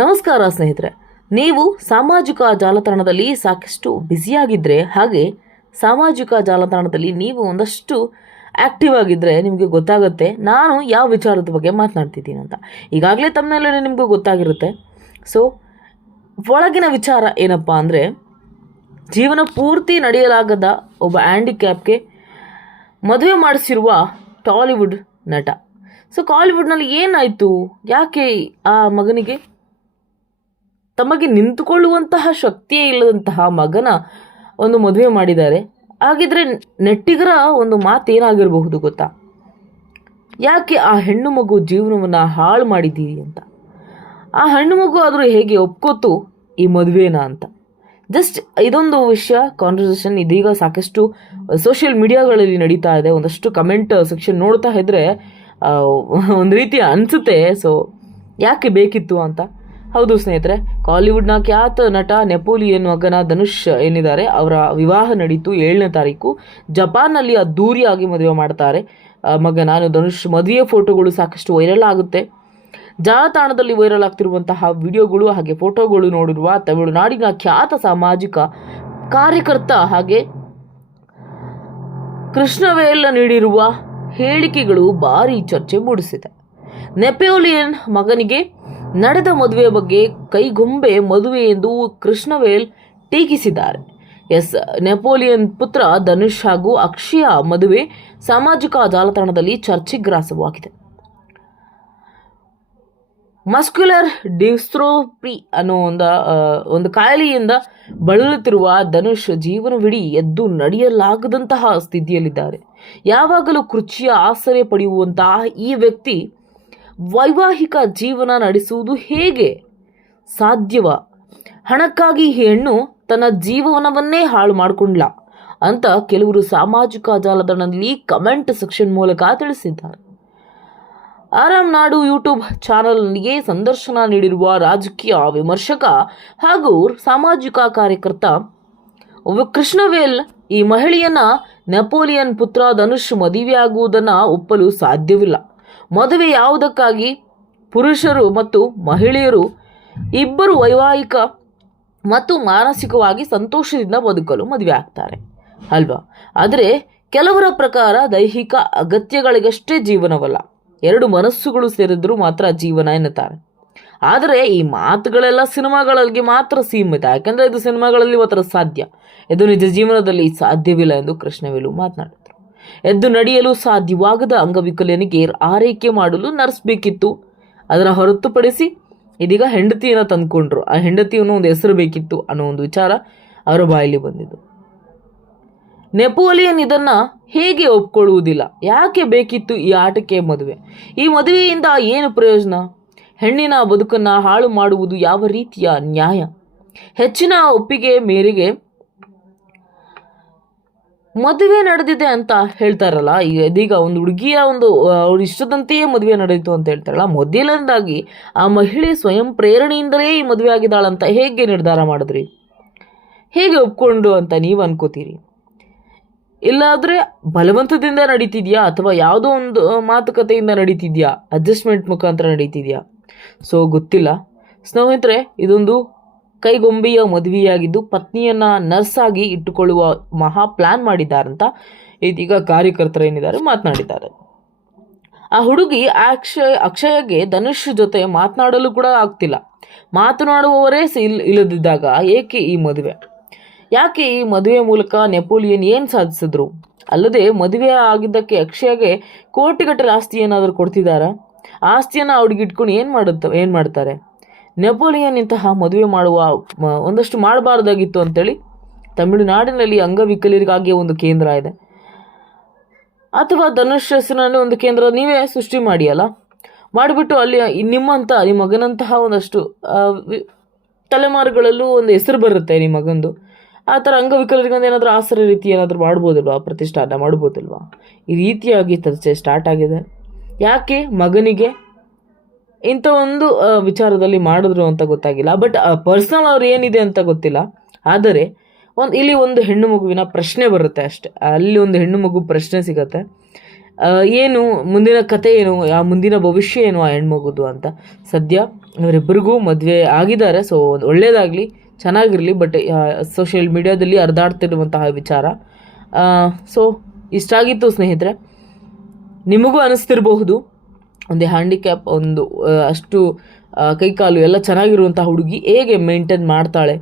ನಮಸ್ಕಾರ ಸ್ನೇಹಿತರೆ, ನೀವು ಸಾಮಾಜಿಕ ಜಾಲತಾಣದಲ್ಲಿ ಸಾಕಷ್ಟು ಬ್ಯುಸಿಯಾಗಿದ್ದರೆ ಹಾಗೆ ಸಾಮಾಜಿಕ ಜಾಲತಾಣದಲ್ಲಿ ನೀವು ಒಂದಷ್ಟು ಆ್ಯಕ್ಟಿವ್ ಆಗಿದ್ದರೆ ನಿಮಗೆ ಗೊತ್ತಾಗುತ್ತೆ ನಾನು ಯಾವ ವಿಚಾರದ ಬಗ್ಗೆ ಮಾತನಾಡ್ತಿದ್ದೀನಿ ಅಂತ. ಈಗಾಗಲೇ ತಮ್ಮನೆಲ್ಲ ನಿಮಗೂ ಗೊತ್ತಾಗಿರುತ್ತೆ. ಸೊ ಒಳಗಿನ ವಿಚಾರ ಏನಪ್ಪ ಅಂದರೆ, ಜೀವನ ಪೂರ್ತಿ ನಡೆಯಲಾಗದ ಒಬ್ಬ ಹ್ಯಾಂಡಿಕ್ಯಾಪ್ಗೆ ಮದುವೆ ಮಾಡಿಸಿರುವ ಟಾಲಿವುಡ್ ನಟ. ಸೊ ಕಾಲಿವುಡ್ನಲ್ಲಿ ಏನಾಯಿತು, ಯಾಕೆ ಆ ಮಗನಿಗೆ ತಮಗೆ ನಿಂತುಕೊಳ್ಳುವಂತಹ ಶಕ್ತಿಯೇ ಇಲ್ಲದಂತಹ ಮಗನ ಒಂದು ಮದುವೆ ಮಾಡಿದ್ದಾರೆ? ಹಾಗಿದ್ರೆ ನೆಟ್ಟಿಗರ ಒಂದು ಮಾತೇನಾಗಿರಬಹುದು ಗೊತ್ತಾ? ಯಾಕೆ ಆ ಹೆಣ್ಣು ಮಗು ಜೀವನವನ್ನು ಹಾಳು ಮಾಡಿದ್ದೀರಿ ಅಂತ. ಆ ಹೆಣ್ಣು ಮಗು ಆದರೂ ಹೇಗೆ ಒಪ್ಕೋತು ಈ ಮದುವೆನ ಅಂತ. ಜಸ್ಟ್ ಇದೊಂದು ವಿಷಯ ಕಾನ್ವರ್ಸೇಷನ್ ಇದೀಗ ಸಾಕಷ್ಟು ಸೋಷಿಯಲ್ ಮೀಡಿಯಾಗಳಲ್ಲಿ ನಡೀತಾ ಇದೆ. ಒಂದಷ್ಟು ಕಮೆಂಟ್ ಸೆಕ್ಷನ್ ನೋಡ್ತಾ ಇದ್ದರೆ ಒಂದು ರೀತಿ ಅನಿಸುತ್ತೆ, ಸೊ ಯಾಕೆ ಬೇಕಿತ್ತು ಅಂತ. ಹೌದು ಸ್ನೇಹಿತರೆ, ಕಾಲಿವುಡ್ನ ಖ್ಯಾತ ನಟ ನೆಪೋಲಿಯನ್ ಮಗನ ಧನುಷ್ ಏನಿದ್ದಾರೆ, ಅವರ ವಿವಾಹ ನಡೀತು 7ನೇ ತಾರೀಕು. ಜಪಾನ್ನಲ್ಲಿ ಅದ್ದೂರಿಯಾಗಿ ಮದುವೆ ಮಾಡ್ತಾರೆ ಮಗನ ಧನುಷ್. ಮದುವೆ ಫೋಟೋಗಳು ಸಾಕಷ್ಟು ವೈರಲ್ ಆಗುತ್ತೆ. ಜಾಲತಾಣದಲ್ಲಿ ವೈರಲ್ ಆಗ್ತಿರುವಂತಹ ವಿಡಿಯೋಗಳು ಹಾಗೆ ಫೋಟೋಗಳು ನೋಡಿರುವ ತಮಿಳುನಾಡಿನ ಖ್ಯಾತ ಸಾಮಾಜಿಕ ಕಾರ್ಯಕರ್ತ ಹಾಗೆ ಕೃಷ್ಣವೇಲ್ ನೀಡಿರುವ ಹೇಳಿಕೆಗಳು ಭಾರಿ ಚರ್ಚೆ ಮೂಡಿಸಿದೆ. ನೆಪೋಲಿಯನ್ ಮಗನಿಗೆ ನಡೆದ ಮದುವೆ ಬಗ್ಗೆ ಕೈಗೊಂಬೆ ಮದುವೆ ಎಂದು ಕೃಷ್ಣವೇಲ್ ಟೀಕಿಸಿದ್ದಾರೆ. ನೆಪೋಲಿಯನ್ ಪುತ್ರ ಧನುಷ್ ಹಾಗೂ ಅಕ್ಷಯ ಮದುವೆ ಸಾಮಾಜಿಕ ಜಾಲತಾಣದಲ್ಲಿ ಚರ್ಚೆಗ್ರಾಸವಾಗಿದೆ. ಮಸ್ಕ್ಯುಲರ್ ಡಿಸ್ಟ್ರೋಫಿ ಅನ್ನೋ ಒಂದು ಕಾಯಿಲೆಯಿಂದ ಬಳಲುತ್ತಿರುವ ಧನುಷ್ ಜೀವನವಿಡೀ ಎದ್ದು ನಡೆಯಲಾಗದಂತಹ ಸ್ಥಿತಿಯಲ್ಲಿದ್ದಾರೆ. ಯಾವಾಗಲೂ ಕುರ್ಚಿಯ ಆಸರೆ ಪಡೆಯುವಂತಹ ಈ ವ್ಯಕ್ತಿ ವೈವಾಹಿಕ ಜೀವನ ನಡೆಸುವುದು ಹೇಗೆ ಸಾಧ್ಯವ? ಹಣಕ್ಕಾಗಿ ಹೆಣ್ಣು ತನ್ನ ಜೀವನವನ್ನೇ ಹಾಳು ಮಾಡಿಕೊಂಡ್ಲ ಅಂತ ಕೆಲವರು ಸಾಮಾಜಿಕ ಜಾಲತಾಣದಲ್ಲಿ ಕಮೆಂಟ್ ಸೆಕ್ಷನ್ ಮೂಲಕ ತಿಳಿಸಿದ್ದಾರೆ. ಆರಾಮ್ ನಾಡು ಯೂಟ್ಯೂಬ್ ಚಾನಲ್ಗೆ ಸಂದರ್ಶನ ನೀಡಿರುವ ರಾಜಕೀಯ ವಿಮರ್ಶಕ ಹಾಗೂ ಸಾಮಾಜಿಕ ಕಾರ್ಯಕರ್ತ ಕೃಷ್ಣವೇಲ್ ಈ ಮಹಿಳೆಯನ್ನ ನೆಪೋಲಿಯನ್ ಪುತ್ರ ಧನುಷ್ ಮದುವೆಯಾಗುವುದನ್ನು ಒಪ್ಪಲು ಸಾಧ್ಯವಿಲ್ಲ. ಮದುವೆ ಯಾವುದಕ್ಕಾಗಿ ಪುರುಷರು ಮತ್ತು ಮಹಿಳೆಯರು ಇಬ್ಬರು ವೈವಾಹಿಕ ಮತ್ತು ಮಾನಸಿಕವಾಗಿ ಸಂತೋಷದಿಂದ ಬದುಕಲು ಮದುವೆ ಆಗ್ತಾರೆ ಅಲ್ವಾ? ಆದರೆ ಕೆಲವರ ಪ್ರಕಾರ ದೈಹಿಕ ಅಗತ್ಯಗಳಿಗಷ್ಟೇ ಜೀವನವಲ್ಲ, 2 ಮನಸ್ಸುಗಳು ಸೇರಿದ್ರು ಮಾತ್ರ ಜೀವನ ಎನ್ನುತ್ತಾರೆ. ಆದರೆ ಈ ಮಾತುಗಳೆಲ್ಲ ಸಿನಿಮಾಗಳಿಗೆ ಮಾತ್ರ ಸೀಮಿತ, ಯಾಕೆಂದರೆ ಇದು ಸಿನಿಮಾಗಳಲ್ಲಿ ಮಾತ್ರ ಸಾಧ್ಯ, ಇದು ನಿಜ ಜೀವನದಲ್ಲಿ ಸಾಧ್ಯವಿಲ್ಲ ಎಂದು ಕೃಷ್ಣವೇಲು ಮಾತನಾಡಿದರು. ಎದ್ದು ನಡೆಯಲು ಸಾಧ್ಯವಾಗದ ಅಂಗವಿಕಲನಿಗೆ ಆರೈಕೆ ಮಾಡಲು ನರ್ಸ್ ಬೇಕಿತ್ತು, ಅದರ ಹೊರತುಪಡಿಸಿ ಇದೀಗ ಹೆಂಡತಿಯನ್ನು ತಂದುಕೊಂಡ್ರು, ಆ ಹೆಂಡತಿಯನ್ನು ಒಂದು ಹೆಸರು ಬೇಕಿತ್ತು ಅನ್ನೋ ಒಂದು ವಿಚಾರ ಅವರ ಬಾಯಲ್ಲಿ ಬಂದಿದ್ದು. ನೆಪೋಲಿಯನ್ ಇದನ್ನ ಹೇಗೆ ಒಪ್ಕೊಳ್ಳುವುದಿಲ್ಲ? ಯಾಕೆ ಬೇಕಿತ್ತು ಈ ಆಟಕ್ಕೆ ಮದುವೆ? ಈ ಮದುವೆಯಿಂದ ಏನು ಪ್ರಯೋಜನ? ಹೆಣ್ಣಿನ ಬದುಕನ್ನು ಹಾಳು ಮಾಡುವುದು ಯಾವ ರೀತಿಯ ನ್ಯಾಯ? ಹೆಚ್ಚಿನ ಒಪ್ಪಿಗೆ ಮೇರೆಗೆ ಮದುವೆ ನಡೆದಿದೆ ಅಂತ ಹೇಳ್ತಾರಲ್ಲ, ಇದೀಗ ಒಂದು ಹುಡುಗಿಯ ಅವ್ರ ಇಷ್ಟದಂತೆಯೇ ಮದುವೆ ನಡೆಯಿತು ಅಂತ ಹೇಳ್ತಾರಲ್ಲ. ಮೊದಲನೇದಾಗಿ ಆ ಮಹಿಳೆ ಸ್ವಯಂ ಪ್ರೇರಣೆಯಿಂದಲೇ ಈ ಮದುವೆ ಆಗಿದ್ದಾಳಂತ ಹೇಗೆ ನಿರ್ಧಾರ ಮಾಡಿದ್ರಿ? ಹೇಗೆ ಒಪ್ಕೊಂಡು ಅಂತ ನೀವು ಅನ್ಕೋತೀರಿ? ಇಲ್ಲಾದರೆ ಬಲವಂತದಿಂದ ನಡೀತಿದ್ಯಾ ಅಥವಾ ಯಾವುದೋ ಒಂದು ಮಾತುಕತೆಯಿಂದ ನಡೀತಿದ್ಯಾ, ಅಡ್ಜಸ್ಟ್ಮೆಂಟ್ ಮುಖಾಂತರ ನಡೀತಿದ್ಯಾ? ಸೊ ಗೊತ್ತಿಲ್ಲ ಸ್ನೇಹಿತರೆ, ಇದೊಂದು ಕೈಗೊಂಬೆಯ ಮದುವೆಯಾಗಿದ್ದು ಪತ್ನಿಯನ್ನು ನರ್ಸ್ ಆಗಿ ಇಟ್ಟುಕೊಳ್ಳುವ ಮಹಾ ಪ್ಲಾನ್ ಮಾಡಿದ್ದಾರಂತ ಇದೀಗ ಕಾರ್ಯಕರ್ತರೇನಿದ್ದಾರೆ ಮಾತನಾಡಿದ್ದಾರೆ. ಆ ಹುಡುಗಿ ಅಕ್ಷಯಗೆ ಧನುಷ್ ಜೊತೆ ಮಾತನಾಡಲು ಕೂಡ ಆಗ್ತಿಲ್ಲ. ಮಾತನಾಡುವವರೇ ಇಲ್ಲದಿದ್ದಾಗ ಏಕೆ ಈ ಮದುವೆ? ಯಾಕೆ ಈ ಮದುವೆ ಮೂಲಕ ನೆಪೋಲಿಯನ್ ಏನು ಸಾಧಿಸಿದ್ರು? ಅಲ್ಲದೆ ಮದುವೆ ಆಗಿದ್ದಕ್ಕೆ ಅಕ್ಷಯಗೆ ಕೋಟಿಗಟ್ಟಲೆ ಆಸ್ತಿ ಏನಾದರೂ ಕೊಡ್ತಿದ್ದಾರಾ? ಆಸ್ತಿಯನ್ನು ಅವ್ರಿಗೆ ಇಟ್ಕೊಂಡು ಏನು ಮಾಡ್ತಾರೆ? ನೆಪೋಲಿಯನ್ ಇಂತಹ ಮದುವೆ ಮಾಡುವ ಒಂದಷ್ಟು ಮಾಡಬಾರ್ದಾಗಿತ್ತು ಅಂತೇಳಿ ತಮಿಳುನಾಡಿನಲ್ಲಿ ಅಂಗವಿಕಲರಿಗಾಗಿ ಒಂದು ಕೇಂದ್ರ ಇದೆ, ಅಥವಾ ಧನುಷ್ ಹೆಸರಿನಲ್ಲಿ ಒಂದು ಕೇಂದ್ರ ನೀವೇ ಸೃಷ್ಟಿ ಮಾಡಿಯಲ್ಲ, ಮಾಡಿಬಿಟ್ಟು ಅಲ್ಲಿ ನಿಮ್ಮ ಮಗನಂತಹ ಒಂದಷ್ಟು ತಲೆಮಾರುಗಳಲ್ಲೂ ಒಂದು ಹೆಸರು ಬರುತ್ತೆ ನಿಮ್ಮ ಮಗಂದು. ಆ ಥರ ಅಂಗವಿಕಲರಿಗೊಂದು ಏನಾದರೂ ಆಸರೆ ರೀತಿ ಏನಾದರೂ ಮಾಡ್ಬೋದಲ್ವಾ, ಪ್ರತಿಷ್ಠಾನ ಮಾಡ್ಬೋದಲ್ವಾ? ಈ ರೀತಿಯಾಗಿ ಚರ್ಚೆ ಸ್ಟಾರ್ಟ್ ಆಗಿದೆ. ಯಾಕೆ ಮಗನಿಗೆ ಇಂಥ ಒಂದು ವಿಚಾರದಲ್ಲಿ ಮಾಡಿದ್ರು ಅಂತ ಗೊತ್ತಾಗಿಲ್ಲ. ಬಟ್ ಪರ್ಸ್ನಲ್ ಅವ್ರು ಏನಿದೆ ಅಂತ ಗೊತ್ತಿಲ್ಲ. ಆದರೆ ಇಲ್ಲಿ ಒಂದು ಹೆಣ್ಣು ಮಗುವಿನ ಪ್ರಶ್ನೆ ಬರುತ್ತೆ ಅಷ್ಟೆ, ಅಲ್ಲಿ ಒಂದು ಹೆಣ್ಣು ಮಗು ಪ್ರಶ್ನೆ ಸಿಗತ್ತೆ. ಏನು ಮುಂದಿನ ಕತೆ ಏನು, ಆ ಮುಂದಿನ ಭವಿಷ್ಯ ಏನು ಆ ಹೆಣ್ಮಗುದು ಅಂತ. ಸದ್ಯ ಅವರಿಬ್ಬರಿಗೂ ಮದುವೆ ಆಗಿದ್ದಾರೆ. ಸೊ ಒಳ್ಳೆಯದಾಗಲಿ, ಚೆನ್ನಾಗಿರಲಿ. ಬಟ್ ಸೋಷಿಯಲ್ ಮೀಡಿಯಾದಲ್ಲಿ ಹರಿದಾಡ್ತಿರುವಂತಹ ವಿಚಾರ. ಸೊ ಇಷ್ಟಾಗಿತ್ತು ಸ್ನೇಹಿತರೆ. ನಿಮಗೂ ಅನಿಸ್ತಿರಬಹುದು ಒಂದು ಹ್ಯಾಂಡಿಕ್ಯಾಪ್, ಒಂದು ಅಷ್ಟು ಕೈಕಾಲು ಎಲ್ಲ ಚೆನ್ನಾಗಿರುವಂಥ ಹುಡುಗಿ ಹೇಗೆ ಮೇಂಟೈನ್ ಮಾಡ್ತಾಳೆ,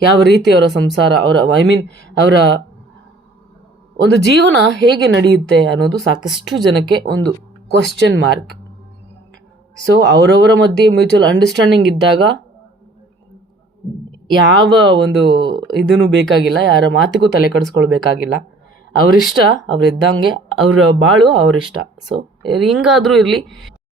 ಯಾವ ರೀತಿ ಅವರ ಸಂಸಾರ, ಅವರ ಒಂದು ಜೀವನ ಹೇಗೆ ನಡೆಯುತ್ತೆ ಅನ್ನೋದು ಸಾಕಷ್ಟು ಜನಕ್ಕೆ ಒಂದು ಕ್ವಶನ್ ಮಾರ್ಕ್. ಸೊ ಅವರವರ ಮಧ್ಯೆ ಮ್ಯೂಚುವಲ್ ಅಂಡರ್ಸ್ಟ್ಯಾಂಡಿಂಗ್ ಇದ್ದಾಗ ಯಾವ ಒಂದು ಇದೂ ಬೇಕಾಗಿಲ್ಲ, ಯಾರ ಮಾತಿಗೂ ತಲೆ ಕೆಡಿಸ್ಕೊಳ್ಬೇಕಾಗಿಲ್ಲ. ಅವರಿಷ್ಟ, ಅವರಿದ್ದಂಗೆ, ಅವರ ಬಾಳು ಅವರಿಷ್ಟ. ಸೊ ಹಿಂಗಾದರೂ ಇರಲಿ,